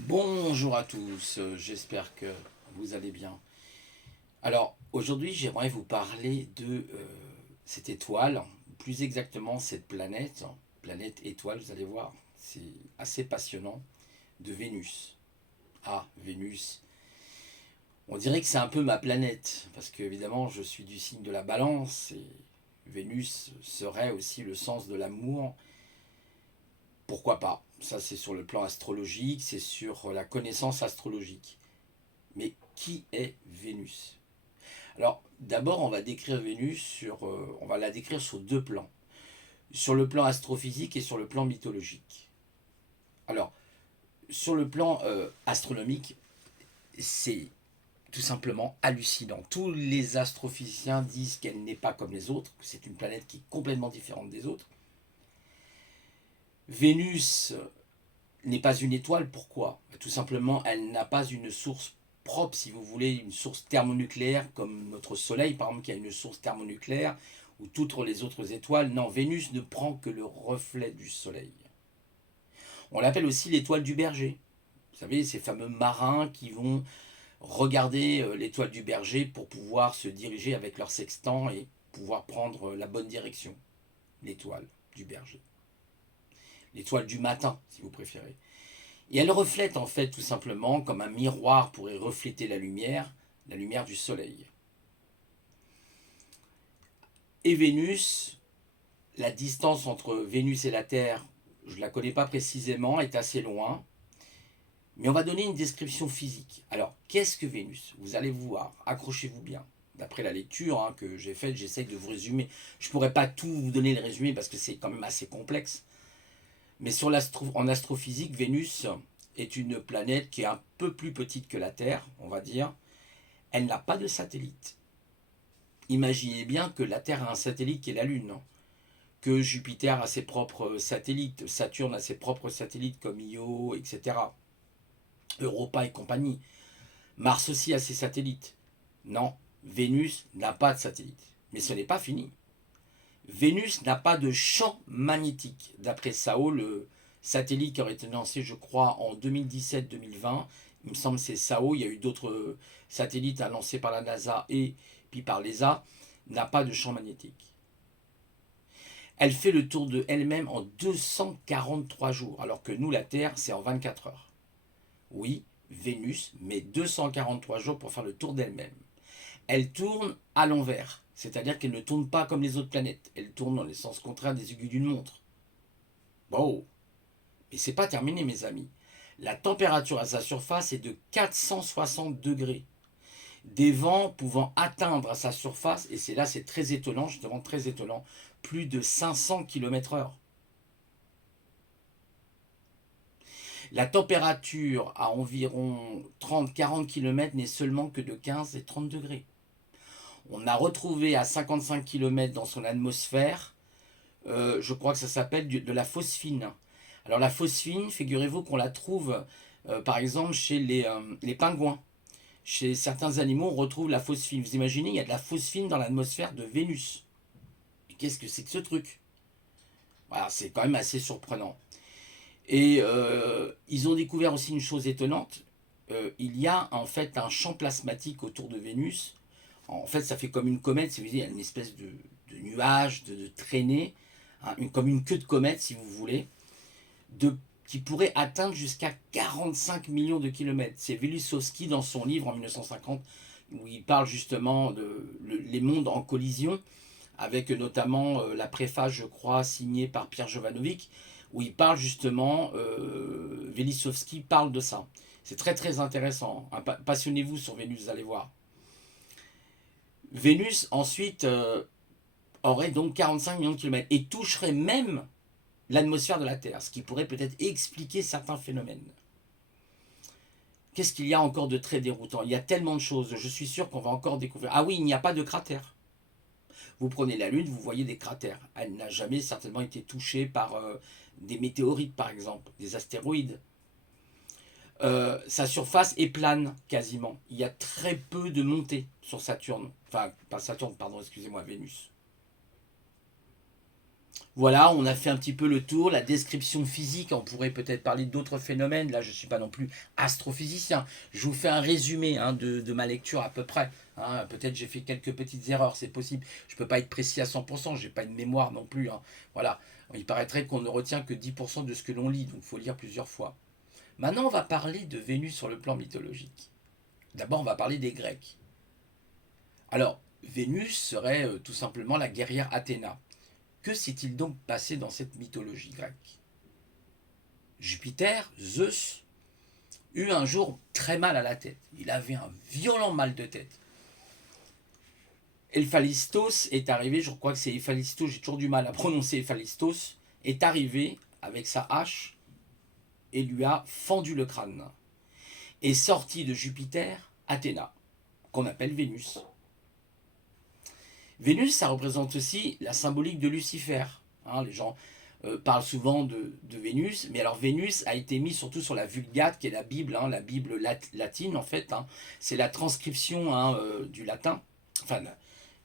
Bonjour à tous, j'espère que vous allez bien. Alors aujourd'hui j'aimerais vous parler de cette étoile, plus exactement cette planète, planète étoile, vous allez voir, c'est assez passionnant, de Vénus. Ah, Vénus, on dirait que c'est un peu ma planète, parce que évidemment je suis du signe de la balance, et Vénus serait aussi le sens de l'amour. Pourquoi pas? Ça c'est sur le plan astrologique, c'est sur la connaissance astrologique. Mais qui est Vénus? Alors, d'abord, on va la décrire sur deux plans, sur le plan astrophysique et sur le plan mythologique. Alors, sur le plan astronomique, c'est tout simplement hallucinant. Tous les astrophysiciens disent qu'elle n'est pas comme les autres, que c'est une planète qui est complètement différente des autres. Vénus n'est pas une étoile, pourquoi? Tout simplement, elle n'a pas une source propre, si vous voulez, une source thermonucléaire comme notre Soleil, par exemple, qui a une source thermonucléaire, ou toutes les autres étoiles. Non, Vénus ne prend que le reflet du Soleil. On l'appelle aussi l'étoile du berger. Vous savez, ces fameux marins qui vont regarder l'étoile du berger pour pouvoir se diriger avec leur sextant et pouvoir prendre la bonne direction. L'étoile du berger. L'étoile du matin, si vous préférez. Et elle reflète en fait tout simplement comme un miroir pourrait refléter la lumière du soleil. Et Vénus, la distance entre Vénus et la Terre, je ne la connais pas précisément, est assez loin. Mais on va donner une description physique. Alors, qu'est-ce que Vénus? Vous allez voir, accrochez-vous bien. D'après la lecture que j'ai faite, j'essaye de vous résumer. Je ne pourrais pas tout vous donner le résumé parce que c'est quand même assez complexe. Mais en astrophysique, Vénus est une planète qui est un peu plus petite que la Terre, on va dire. Elle n'a pas de satellite. Imaginez bien que la Terre a un satellite qui est la Lune, que Jupiter a ses propres satellites, Saturne a ses propres satellites comme Io, etc. Europa et compagnie. Mars aussi a ses satellites. Non, Vénus n'a pas de satellite. Mais ce n'est pas fini. Vénus n'a pas de champ magnétique. D'après SAO, le satellite qui aurait été lancé, je crois, en 2017-2020, il me semble que c'est SAO, il y a eu d'autres satellites lancés par la NASA et puis par l'ESA, n'a pas de champ magnétique. Elle fait le tour de elle-même en 243 jours, alors que nous, la Terre, c'est en 24 heures. Oui, Vénus met 243 jours pour faire le tour d'elle-même. Elle tourne à l'envers, c'est-à-dire qu'elle ne tourne pas comme les autres planètes. Elle tourne dans le sens contraire des aiguilles d'une montre. Bon, mais c'est pas terminé, mes amis. La température à sa surface est de 460 degrés. Des vents pouvant atteindre à sa surface, et c'est très étonnant, justement très étonnant, plus de 500 km/h. La température à environ 30-40 km n'est seulement que de 15 et 30 degrés. On a retrouvé à 55 km dans son atmosphère, je crois que ça s'appelle de la phosphine. Alors la phosphine, figurez-vous qu'on la trouve par exemple chez les pingouins. Chez certains animaux, on retrouve la phosphine. Vous imaginez, il y a de la phosphine dans l'atmosphère de Vénus. Qu'est-ce que c'est que ce truc? Voilà, c'est quand même assez surprenant. Et ils ont découvert aussi une chose étonnante. Il y a en fait un champ plasmatique autour de Vénus. En fait, ça fait comme une comète, si vous voulez, il y a une espèce de nuage, de traînée, hein, comme une queue de comète, si vous voulez, qui pourrait atteindre jusqu'à 45 millions de kilomètres. C'est Veličkovský dans son livre en 1950, où il parle justement les mondes en collision, avec notamment la préface, je crois, signée par Pierre Jovanovic, où il parle justement, Veličkovský parle de ça. C'est très très intéressant. Hein. Passionnez-vous sur Vénus, vous allez voir. Vénus, ensuite, aurait donc 45 millions de kilomètres et toucherait même l'atmosphère de la Terre, ce qui pourrait peut-être expliquer certains phénomènes. Qu'est-ce qu'il y a encore de très déroutant? Il y a tellement de choses, je suis sûr qu'on va encore découvrir. Ah oui, il n'y a pas de cratère. Vous prenez la Lune, vous voyez des cratères. Elle n'a jamais certainement été touchée par des météorites, par exemple, des astéroïdes. Sa surface est plane, quasiment. Il y a très peu de montées sur Saturne. Enfin, pas Saturne, pardon, excusez-moi, Vénus. Voilà, on a fait un petit peu le tour, la description physique, on pourrait peut-être parler d'autres phénomènes, là je ne suis pas non plus astrophysicien, je vous fais un résumé de ma lecture à peu près, hein. Peut-être j'ai fait quelques petites erreurs, c'est possible, je ne peux pas être précis à 100%, je n'ai pas une mémoire non plus, hein. Voilà, il paraîtrait qu'on ne retient que 10% de ce que l'on lit, donc il faut lire plusieurs fois. Maintenant on va parler de Vénus sur le plan mythologique. D'abord on va parler des Grecs. Alors, Vénus serait tout simplement la guerrière Athéna. Que s'est-il donc passé dans cette mythologie grecque? Jupiter, Zeus, eut un jour très mal à la tête. Il avait un violent mal de tête. Héphaïstos est arrivé, je crois que c'est Héphaïstos, j'ai toujours du mal à prononcer Héphaïstos, est arrivé avec sa hache et lui a fendu le crâne. Et sorti de Jupiter, Athéna, qu'on appelle Vénus. Vénus, ça représente aussi la symbolique de Lucifer. Hein, les gens parlent souvent de Vénus, mais alors Vénus a été mise surtout sur la Vulgate, qui est la Bible, hein, la Bible latine en fait. Hein. C'est la transcription du latin, enfin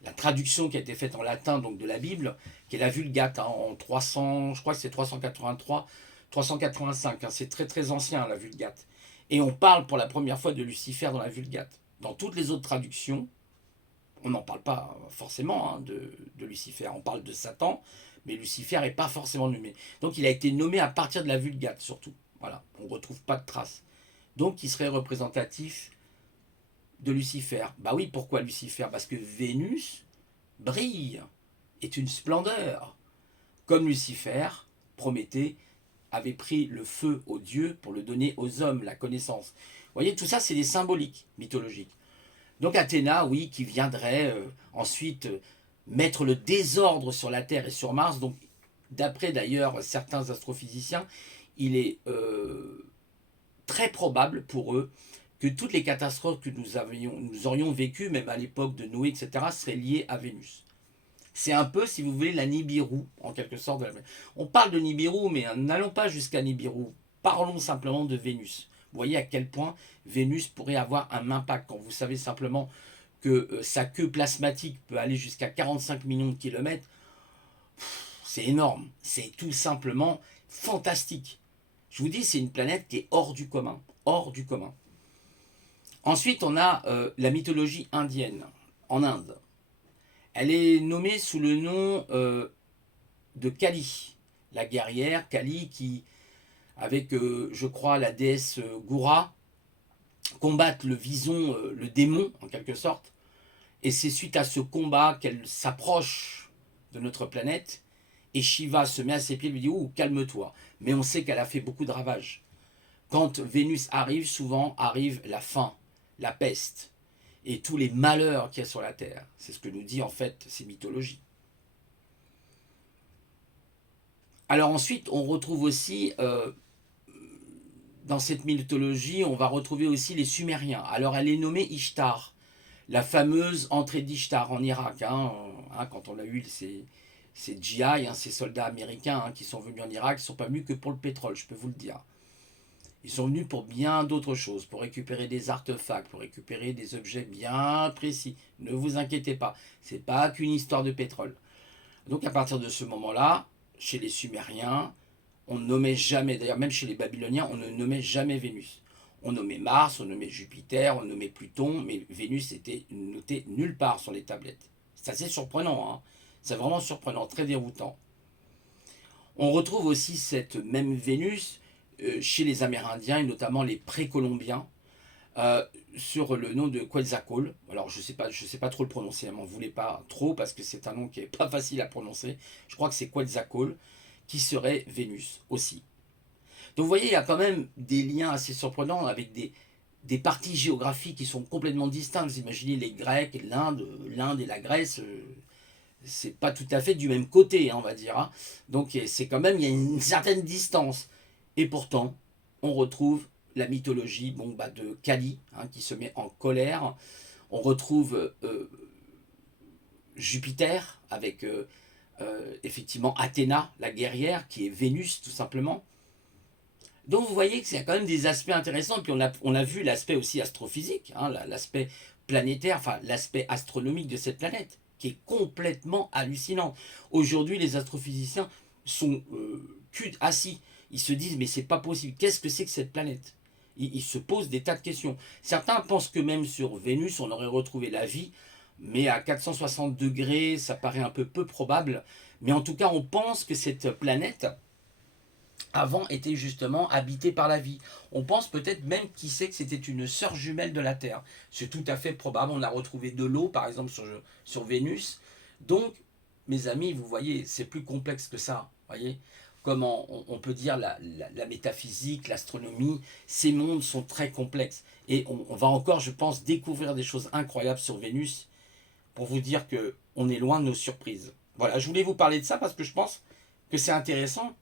la traduction qui a été faite en latin donc de la Bible, qui est la Vulgate hein, en 300, je crois que c'est 383, 385. Hein, c'est très très ancien la Vulgate. Et on parle pour la première fois de Lucifer dans la Vulgate. Dans toutes les autres traductions, on n'en parle pas forcément hein, de Lucifer. On parle de Satan, mais Lucifer n'est pas forcément nommé. Donc il a été nommé à partir de la Vulgate surtout. Voilà, on ne retrouve pas de traces. Donc il serait représentatif de Lucifer. Bah oui, pourquoi Lucifer? Parce que Vénus brille, est une splendeur. Comme Lucifer, Prométhée, avait pris le feu aux dieux pour le donner aux hommes, la connaissance. Vous voyez, tout ça, c'est des symboliques mythologiques. Donc Athéna, oui, qui viendrait ensuite mettre le désordre sur la Terre et sur Mars. Donc, d'après d'ailleurs certains astrophysiciens, il est très probable pour eux que toutes les catastrophes que nous aurions vécues, même à l'époque de Noé, etc., seraient liées à Vénus. C'est un peu, si vous voulez, la Nibiru, en quelque sorte. On parle de Nibiru, mais n'allons pas jusqu'à Nibiru. Parlons simplement de Vénus. Vous voyez à quel point Vénus pourrait avoir un impact quand vous savez simplement que sa queue plasmatique peut aller jusqu'à 45 millions de kilomètres. C'est énorme. C'est tout simplement fantastique. Je vous dis, c'est une planète qui est hors du commun. Hors du commun. Ensuite, on a la mythologie indienne, en Inde. Elle est nommée sous le nom de Kali, la guerrière Kali qui, avec, je crois, la déesse Goura, combattent le vison, le démon en quelque sorte. Et c'est suite à ce combat qu'elle s'approche de notre planète. Et Shiva se met à ses pieds et lui dit « Ouh, calme-toi ». Mais on sait qu'elle a fait beaucoup de ravages. Quand Vénus arrive, souvent arrive la faim, la peste et tous les malheurs qu'il y a sur la Terre. C'est ce que nous dit en fait ces mythologies. Alors ensuite, on retrouve aussi, dans cette mythologie, on va retrouver aussi les Sumériens. Alors elle est nommée Ishtar, la fameuse entrée d'Ishtar en Irak. Quand on a eu ces GI, ces soldats américains qui sont venus en Irak, ils ne sont pas venus que pour le pétrole, je peux vous le dire. Ils sont venus pour bien d'autres choses, pour récupérer des artefacts, pour récupérer des objets bien précis. Ne vous inquiétez pas, ce n'est pas qu'une histoire de pétrole. Donc à partir de ce moment-là, chez les Sumériens, on ne nommait jamais, d'ailleurs même chez les Babyloniens, on ne nommait jamais Vénus. On nommait Mars, on nommait Jupiter, on nommait Pluton, mais Vénus était noté nulle part sur les tablettes. C'est assez surprenant, hein. C'est vraiment surprenant, très déroutant. On retrouve aussi cette même Vénus chez les Amérindiens et notamment les précolombiens sur le nom de Quetzalcoatl. Alors je sais pas trop le prononcer, m'en voulez pas trop parce que c'est un nom qui est pas facile à prononcer. Je crois que c'est Quetzalcoatl qui serait Vénus aussi. Donc vous voyez, il y a quand même des liens assez surprenants avec des parties géographiques qui sont complètement distinctes. Vous imaginez les Grecs, l'Inde et la Grèce, c'est pas tout à fait du même côté, hein, on va dire. Hein. Donc c'est quand même, il y a une certaine distance. Et pourtant, on retrouve la mythologie de Kali, qui se met en colère. On retrouve Jupiter, avec effectivement Athéna, la guerrière, qui est Vénus, tout simplement. Donc vous voyez qu'il y a quand même des aspects intéressants. Et puis on a vu l'aspect aussi astrophysique, l'aspect planétaire, enfin l'aspect astronomique de cette planète, qui est complètement hallucinante. Aujourd'hui, les astrophysiciens sont assis. Ils se disent, mais c'est pas possible. Qu'est-ce que c'est que cette planète? Ils se posent des tas de questions. Certains pensent que même sur Vénus, on aurait retrouvé la vie, mais à 460 degrés, ça paraît un peu probable. Mais en tout cas, on pense que cette planète, avant, était justement habitée par la vie. On pense peut-être même, qui sait, que c'était une sœur jumelle de la Terre. C'est tout à fait probable. On a retrouvé de l'eau, par exemple, sur Vénus. Donc, mes amis, vous voyez, c'est plus complexe que ça. Voyez comment on peut dire la métaphysique, l'astronomie, ces mondes sont très complexes. Et on va encore, je pense, découvrir des choses incroyables sur Vénus pour vous dire que on est loin de nos surprises. Voilà, je voulais vous parler de ça parce que je pense que c'est intéressant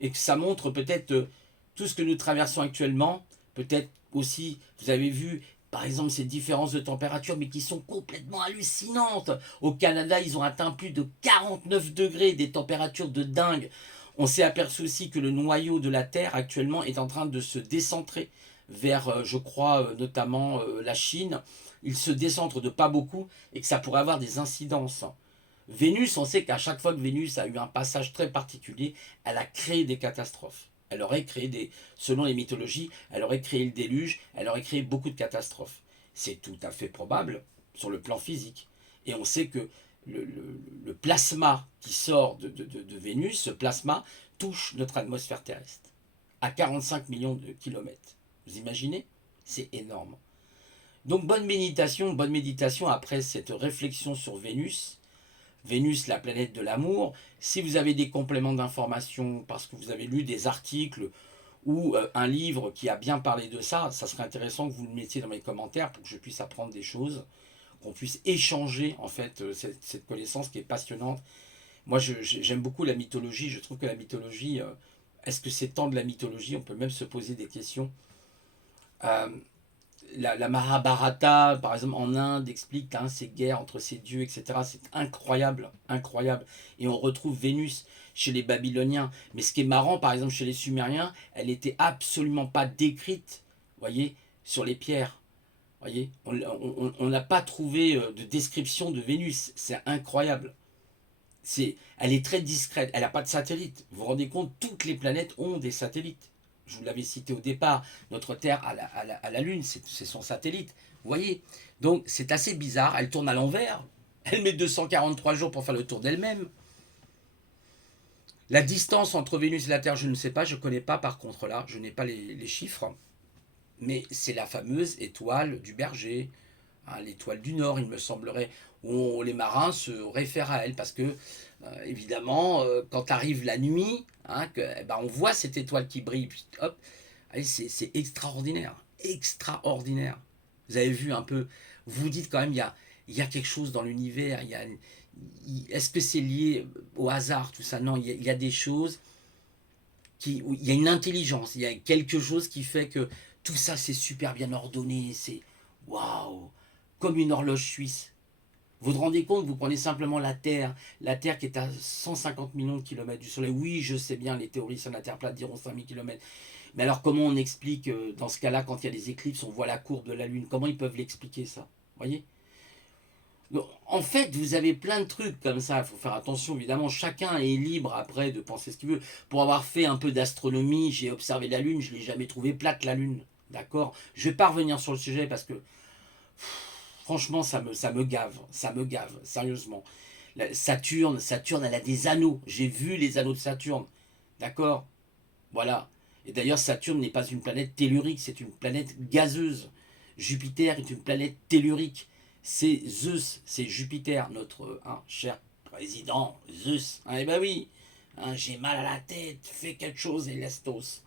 et que ça montre peut-être tout ce que nous traversons actuellement. Peut-être aussi, vous avez vu, par exemple, ces différences de température, mais qui sont complètement hallucinantes. Au Canada, ils ont atteint plus de 49 degrés, des températures de dingue. On s'est aperçu aussi que le noyau de la Terre actuellement est en train de se décentrer vers, je crois, notamment la Chine. Il se décentre de pas beaucoup et que ça pourrait avoir des incidences. Vénus, on sait qu'à chaque fois que Vénus a eu un passage très particulier, elle a créé des catastrophes. Elle aurait créé selon les mythologies, elle aurait créé le déluge, elle aurait créé beaucoup de catastrophes. C'est tout à fait probable sur le plan physique. Et on sait que le plasma qui sort de Vénus, ce plasma, touche notre atmosphère terrestre à 45 millions de kilomètres. Vous imaginez? C'est énorme. Donc bonne méditation après cette réflexion sur Vénus. Vénus, la planète de l'amour. Si vous avez des compléments d'information parce que vous avez lu des articles ou un livre qui a bien parlé de ça, ça serait intéressant que vous le mettiez dans mes commentaires pour que je puisse apprendre des choses, qu'on puisse échanger en fait cette connaissance qui est passionnante. Moi, j'aime beaucoup la mythologie. Je trouve que la mythologie, est-ce que c'est tant de la mythologie? On peut même se poser des questions. Euh, la Mahabharata, par exemple, en Inde, explique ces guerres entre ces dieux, etc. C'est incroyable, incroyable. Et on retrouve Vénus chez les Babyloniens. Mais ce qui est marrant, par exemple, chez les Sumériens, elle n'était absolument pas décrite, voyez, sur les pierres. Voyez, on n'a pas trouvé de description de Vénus. C'est incroyable. Elle est très discrète. Elle n'a pas de satellite. Vous vous rendez compte, toutes les planètes ont des satellites. Je vous l'avais cité au départ, notre Terre à la Lune, c'est son satellite. Vous voyez? Donc c'est assez bizarre, elle tourne à l'envers. Elle met 243 jours pour faire le tour d'elle-même. La distance entre Vénus et la Terre, je ne sais pas, je ne connais pas par contre là, je n'ai pas les chiffres. Mais c'est la fameuse étoile du Berger, l'étoile du Nord, il me semblerait, où les marins se réfèrent à elle, parce que, évidemment, quand arrive la nuit, on voit cette étoile qui brille, puis hop, c'est extraordinaire, extraordinaire. Vous avez vu un peu, vous vous dites quand même, il y a quelque chose dans l'univers, est-ce que c'est lié au hasard, tout ça? Non, il y a des choses, il y a une intelligence, il y a quelque chose qui fait que tout ça c'est super bien ordonné, c'est waouh, comme une horloge suisse. Vous vous rendez compte, vous prenez simplement la Terre qui est à 150 millions de kilomètres du Soleil. Oui, je sais bien, les théoriciens de la Terre plate diront 5000 kilomètres. Mais alors comment on explique, dans ce cas-là, quand il y a des éclipses, on voit la courbe de la Lune? Comment ils peuvent l'expliquer ça? Voyez? Donc, en fait, vous avez plein de trucs comme ça. Il faut faire attention, évidemment. Chacun est libre après de penser ce qu'il veut. Pour avoir fait un peu d'astronomie, j'ai observé la Lune. Je ne l'ai jamais trouvée plate, la Lune. D'accord? Je ne vais pas revenir sur le sujet parce que, franchement, ça me gave. Ça me gave, sérieusement. Saturne, elle a des anneaux. J'ai vu les anneaux de Saturne. D'accord? Voilà. Et d'ailleurs, Saturne n'est pas une planète tellurique, c'est une planète gazeuse. Jupiter est une planète tellurique. C'est Zeus, c'est Jupiter, notre cher président Zeus. Eh ben oui, j'ai mal à la tête, fais quelque chose, Eliastos,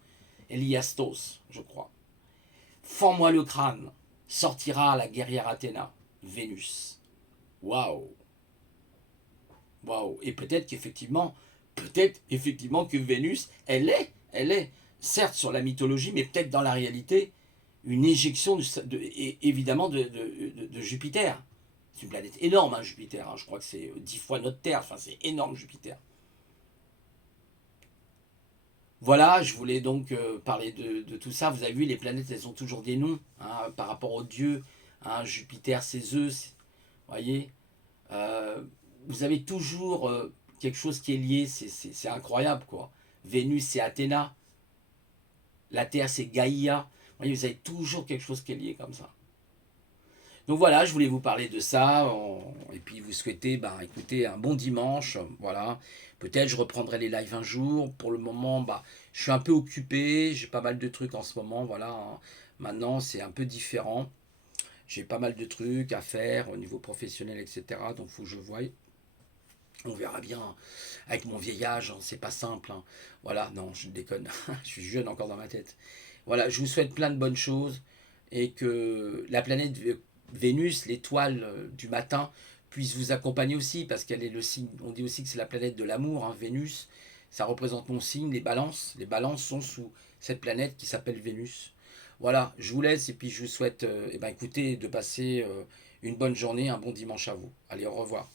je crois. Fends-moi le crâne, sortira la guerrière Athéna, Vénus. Waouh, waouh. Et peut-être effectivement que Vénus, elle est, certes sur la mythologie, mais peut-être dans la réalité, une éjection évidemment de Jupiter. C'est une planète énorme, Jupiter. Je crois que c'est 10 fois notre Terre. Enfin, c'est énorme, Jupiter. Voilà, je voulais donc parler de tout ça. Vous avez vu, les planètes, elles ont toujours des noms par rapport aux dieux. Jupiter, c'est Zeus. Vous voyez, Euh, vous avez toujours quelque chose qui est lié, c'est incroyable quoi. Vénus c'est Athéna, la Terre c'est Gaïa. Vous voyez, vous avez toujours quelque chose qui est lié comme ça. Donc voilà, je voulais vous parler de ça, et puis vous souhaiter, bah, écoutez, un bon dimanche, voilà. Peut-être je reprendrai les lives un jour. Pour le moment, bah, je suis un peu occupé, j'ai pas mal de trucs en ce moment, voilà, hein. Maintenant, c'est un peu différent. J'ai pas mal de trucs à faire au niveau professionnel, etc. Donc, il faut que je voie. On verra bien. Avec mon vieillage, hein, c'est pas simple, hein. Voilà, non, je déconne. Je suis jeune encore dans ma tête. Voilà, je vous souhaite plein de bonnes choses et que la planète Vénus, l'étoile du matin, puisse vous accompagner aussi parce qu'elle est le signe. On dit aussi que c'est la planète de l'amour, hein, Vénus. Ça représente mon signe, les balances. Les balances sont sous cette planète qui s'appelle Vénus. Voilà, je vous laisse et puis je vous souhaite, eh ben, écoutez, de passer une bonne journée, un bon dimanche à vous. Allez, au revoir.